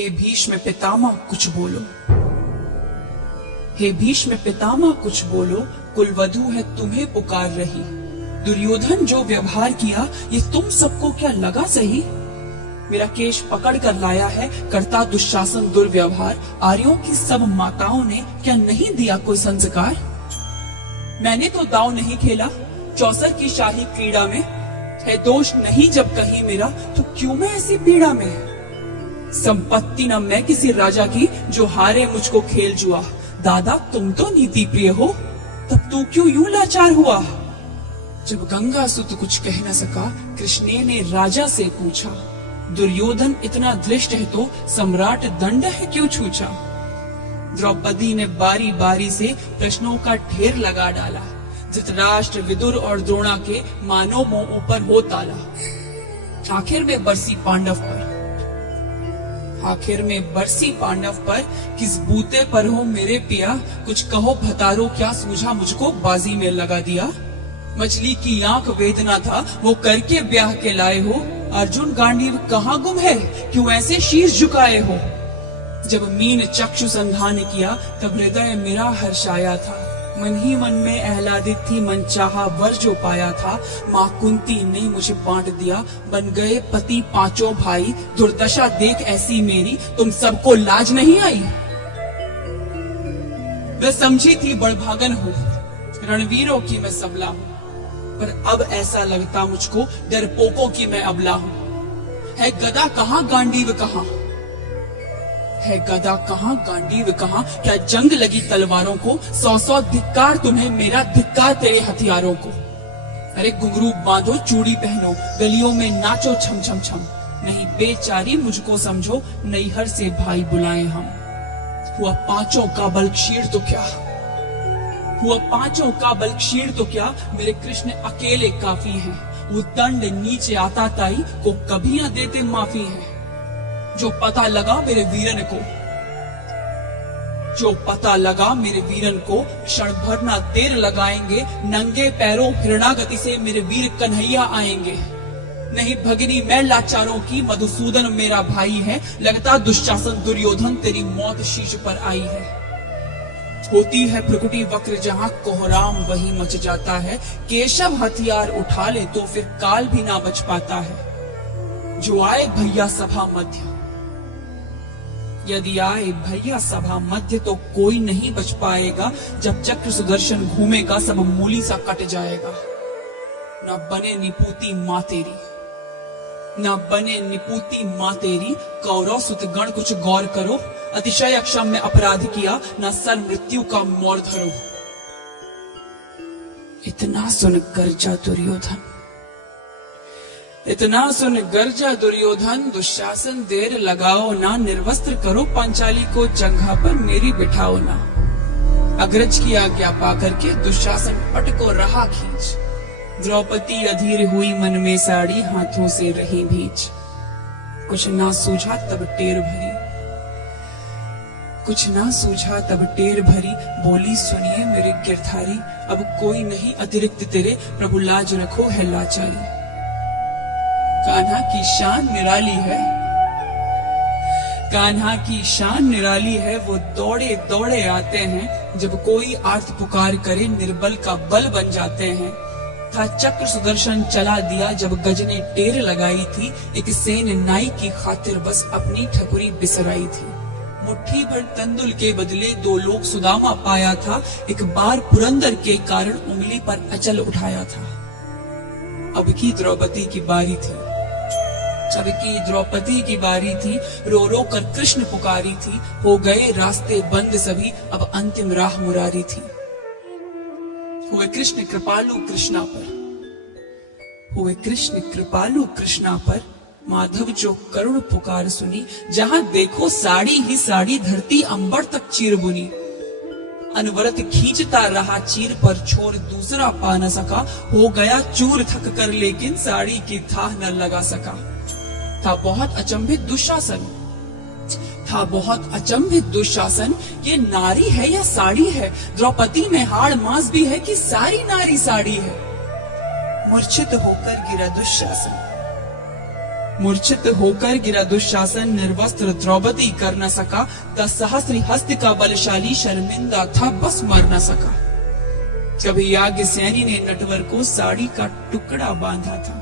हे भीष्म पितामह कुछ बोलो, हे भीष्म पितामह कुछ बोलो, कुलवधू है तुम्हें पुकार रही। दुर्योधन जो व्यवहार किया ये तुम सबको क्या लगा सही? मेरा केश पकड़ कर लाया है करता दुशासन दुर्व्यवहार। आर्यों की सब माताओं ने क्या नहीं दिया कोई संस्कार? मैंने तो दांव नहीं खेला चौसर की शाही क्रीड़ा में, है दोष नहीं जब कहीं मेरा तो क्यों मैं ऐसी पीड़ा में? संपत्ति न मैं किसी राजा की जो हारे मुझको खेल जुआ। दादा तुम तो नीति प्रिय हो, तब तू क्यों यूं लाचार हुआ? जब गंगा सुत कुछ कह न सका, कृष्ण ने राजा से पूछा, दुर्योधन इतना धृष्ट है तो सम्राट दंड है क्यों छूछा? द्रौपदी ने बारी बारी से प्रश्नों का ढेर लगा डाला। धृतराष्ट्र विदुर और द्रोणा के मानो मुंह ऊपर हो ताला। आखिर में बरसी पांडव पर किस बूते पर हो मेरे पिया? कुछ कहो भतारो क्या सूझा मुझको बाजी में लगा दिया? मछली की आंख वेदना था वो करके ब्याह के लाए हो। अर्जुन गांडीव कहाँ गुम है क्यों ऐसे शीश झुकाए हो? जब मीन चक्षु संधान किया तब हृदय मेरा हर्षाया था। मन ही मन में आह्लादित थी मन चाहा वर जो पाया था। माँ कुंती ने मुझे बांट दिया बन गए पति पांचों भाई। दुर्दशा देख ऐसी मेरी तुम सबको लाज नहीं आई? मैं समझी थी बड़भागन हूँ रणवीरों की मैं सबला हूँ, पर अब ऐसा लगता मुझको डरपोकों की मैं अबला हूँ। है गदा कहाँ गांडीव कहाँ, है गदा कहाँ गांडीव कहाँ? क्या जंग लगी तलवारों को? 100 धिक्कार तुम्हें मेरा धिक्कार तेरे हथियारों को। अरे घुंघरू बांधो चूड़ी पहनो गलियों में नाचो छम छम छम। नहीं बेचारी मुझको समझो नैहर से भाई बुलाए हम। हुआ पांचों का बल क्षीण तो क्या, हुआ पांचों का बल क्षीण तो क्या? मेरे कृष्ण अकेले काफी हैं। वो दंड नीचे आता ताई को कभी न देते माफी है। जो पता लगा मेरे वीरन को, जो पता लगा मेरे वीरन को, क्षण भर ना देर लगाएंगे। नंगे पैरों हिरणागति से मेरे वीर कन्हैया आएंगे। नहीं भगनी मैं लाचारों की, मधुसूदन मेरा भाई है। लगता दुशासन दुर्योधन तेरी मौत शीश पर आई है। होती है प्रकृति वक्र जहां कोहराम वही मच जाता है। केशव हथियार उठा ले तो फिर काल भी ना बच पाता है। जो आए भैया सभा मध्य, यदि आए भैया सभा मध्य तो कोई नहीं बच पाएगा। जब चक्र सुदर्शन घूमेगा सब मूली सा कट जाएगा। न बने निपूती माँ तेरी, न बने निपूती माँ तेरी। कौरव सुत गण कुछ गौर करो, अतिशय अक्षम्य अपराध किया न सर मृत्यु का मोर धरो। इतना सुन गर्जा दुर्योधन, इतना सुन गर्जा दुर्योधन। दुशासन देर लगाओ ना, निर्वस्त्र करो पांचाली को जंघा पर मेरी बिठाओ ना। अग्रज की आज्ञा पाकर के दुशासन पट को रहा खींच। द्रौपदी अधीर हुई मन में साड़ी हाथों से रही भींच। कुछ ना सूझा तब टेर भरी, कुछ ना सूझा तब टेर भरी। बोली सुनिए मेरे गिरधारी, अब कोई नहीं अतिरिक्त तेरे, प्रभु लाज रखो है लाचारी। कान्हा की शान निराली है, कान्हा की शान निराली है। वो दौड़े दौड़े आते हैं, जब कोई आर्त पुकार करे निर्बल का बल बन जाते हैं। था चक्र सुदर्शन चला दिया जब गज ने टेर लगाई थी। एक सेन नाई की खातिर बस अपनी ठकुरी बिसराई थी। मुट्ठी भर तंदुल के बदले 2 लोग सुदामा पाया था। एक बार पुरंदर के कारण उंगली पर अचल उठाया था। अब की द्रौपदी की बारी थी, अब की द्रौपदी की बारी थी। रो रो कर कृष्ण पुकारी थी। हो गए रास्ते बंद सभी, अब अंतिम राह मुरारी थी। हुए कृष्ण कृपालु कृष्णा पर, हुए कृष्ण कृपालु कृष्णा पर। माधव जो करुण पुकार सुनी, जहां देखो साड़ी ही साड़ी, धरती अंबर तक चीर बुनी। अनवरत खींचता रहा चीर पर, छोर दूसरा पा न सका। हो गया चूर थक कर लेकिन साड़ी की थाह न लगा सका। था बहुत अचंभित दुशासन, था बहुत अचंभित दुशासन। ये नारी है या साड़ी है? द्रौपदी में हाड़ मांस भी है कि सारी नारी साड़ी है? मूर्छित होकर गिरा दुशासन, मूर्छित होकर गिरा दुशासन, निर्वस्त्र द्रौपदी कर न सका। सहस्त्र हस्त का बलशाली शर्मिंदा था, बस मर न सका। कभी याज्ञसेनी ने नटवर को साड़ी का टुकड़ा बांधा था।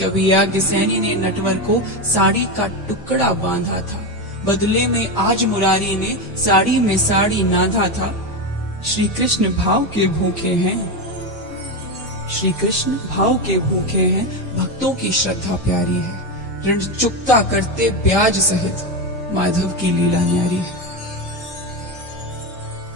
कभी याज्ञसेनी ने नटवर को साड़ी का टुकड़ा बांधा था। बदले में आज मुरारी ने साड़ी में साड़ी नाधा था। श्री कृष्ण भाव के भूखे हैं, श्री कृष्ण भाव के भूखे हैं, भक्तों की श्रद्धा प्यारी है। ऋण चुकता करते ब्याज सहित, माधव की लीला न्यारी है।